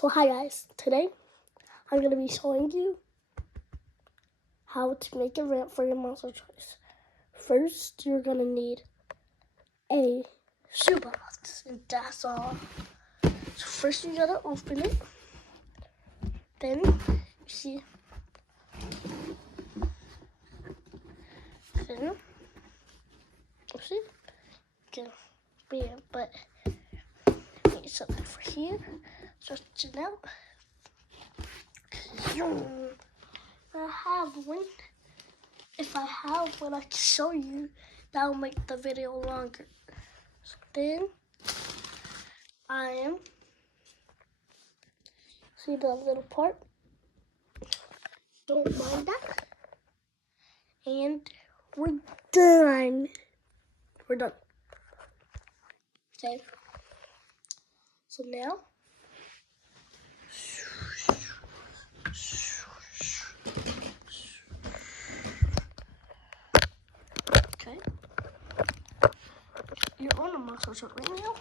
So hi guys, today I'm going to be showing you how to make a ramp for your monster trucks. First, you're going to need a shoebox, and that's all. So first you got to open it. Then, you see, you can be it, but need something for here. Stretch it out. I have one. If I have one, I can show you. That'll make the video longer. So then, see the little part? Don't mind that. And we're done. We're done. Okay. So now, okay. You're on a monster truck right now.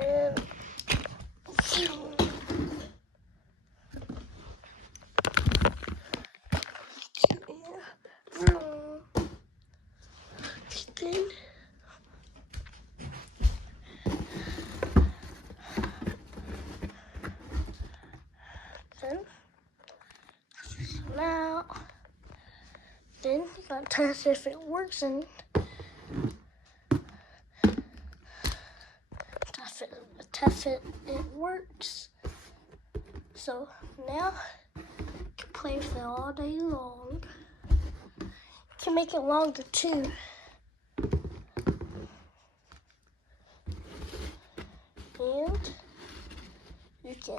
And then you gotta test if it works and test it works. So now you can play with it all day long. You can make it longer too. And you can.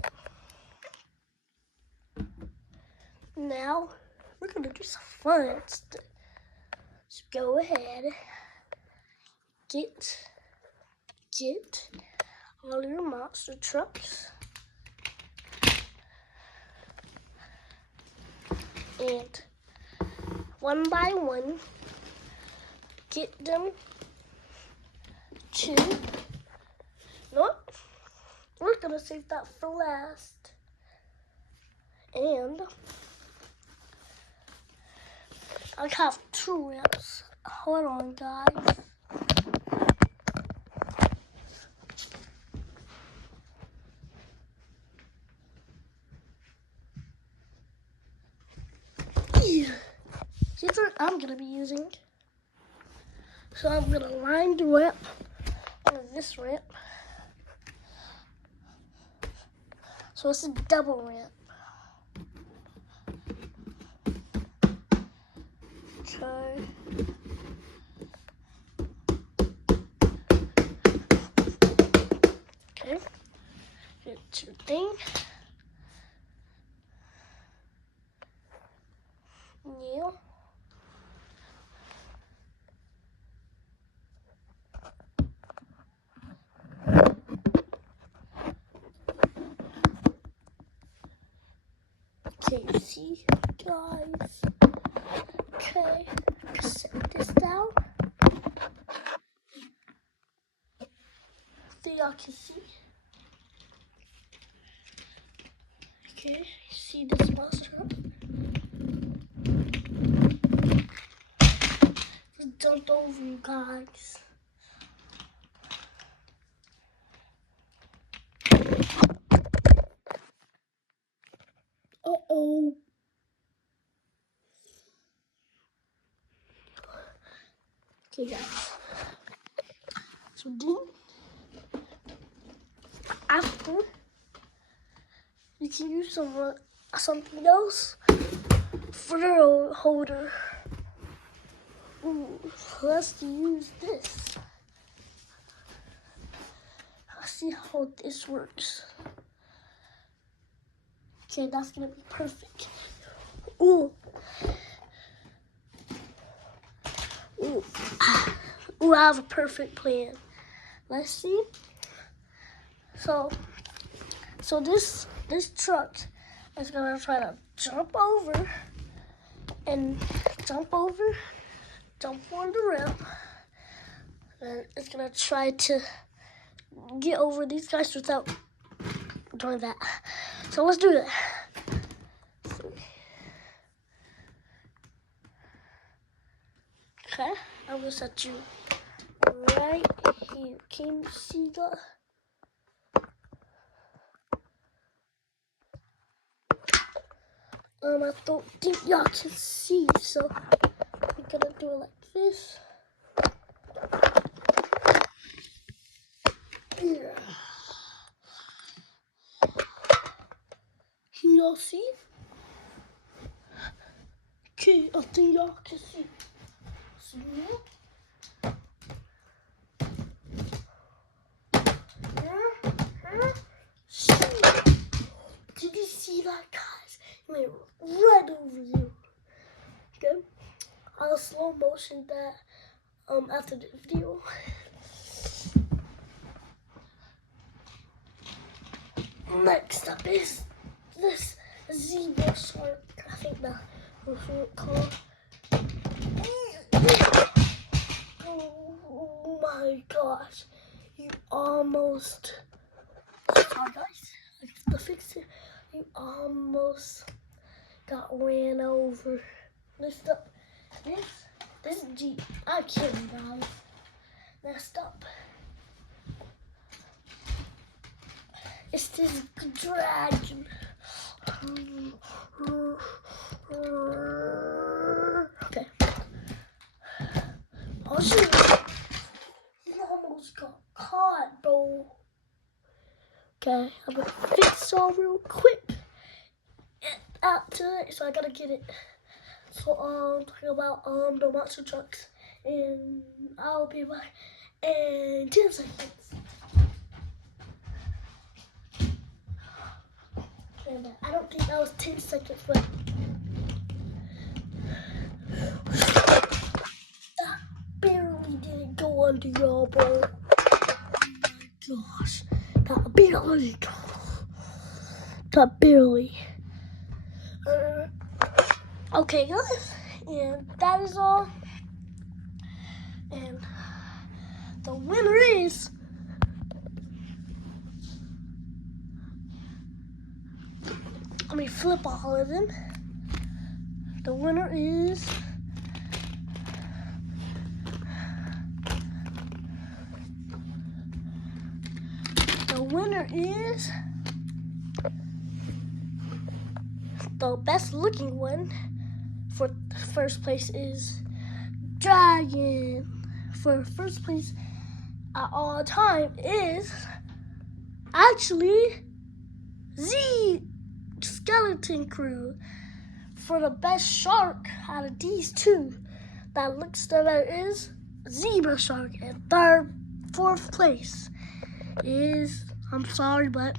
Now we're gonna do some fun stuff. So go ahead, get all your monster trucks and one by one get them to. Nope, we're gonna save that for last. And I have 2 ramps. Hold on, guys. These are I'm gonna be using. So I'm gonna line the ramp on this ramp. So it's a double ramp. Okay. Okay. Get your thing. Yeah. Okay, you see, guys. Okay, set this down. So y'all can see. Okay, see this monster? Just jumped over you guys. Uh-oh. Okay, guys. So then, after, you can use something else for the holder. Ooh, let's use this. Let's see how this works. Okay, that's gonna be perfect. Ooh. Ooh. Ooh, I have a perfect plan. Let's see. So this truck is gonna try to jump over, jump on the ramp, and it's gonna try to get over these guys without doing that. So let's do that. Okay, I'm gonna set you right here. Can you see the? I don't think y'all can see, so I'm gonna do it like this. Yeah. Can y'all see? Okay, I think y'all can see. See now? Did you see that, guys? It went right over you. Okay, I'll slow motion that after the video. Next up is this zebra shark. I think that's what it's called. Oh my gosh! You almost. Sorry guys, I have to fix it. You almost got ran over. Lift up. This Jeep, I can't drive. Messed up. It's this dragon. Okay. I'll show you. You almost got caught, bro. Okay, I'm gonna fix all real quick. After it, so I gotta get it. So talking about the monster trucks, and I'll be back in 10 seconds. And I don't think that was 10 seconds, but that barely didn't go under y'all, bro. Oh my gosh, that barely. Okay, guys, and that is all. And the winner is let me flip all of them. The winner is the best looking one. For first place is Dragon. For first place at all time is actually Z Skeleton Crew. For the best shark out of these two that looks the better is Zebra Shark. And fourth place is, I'm sorry, but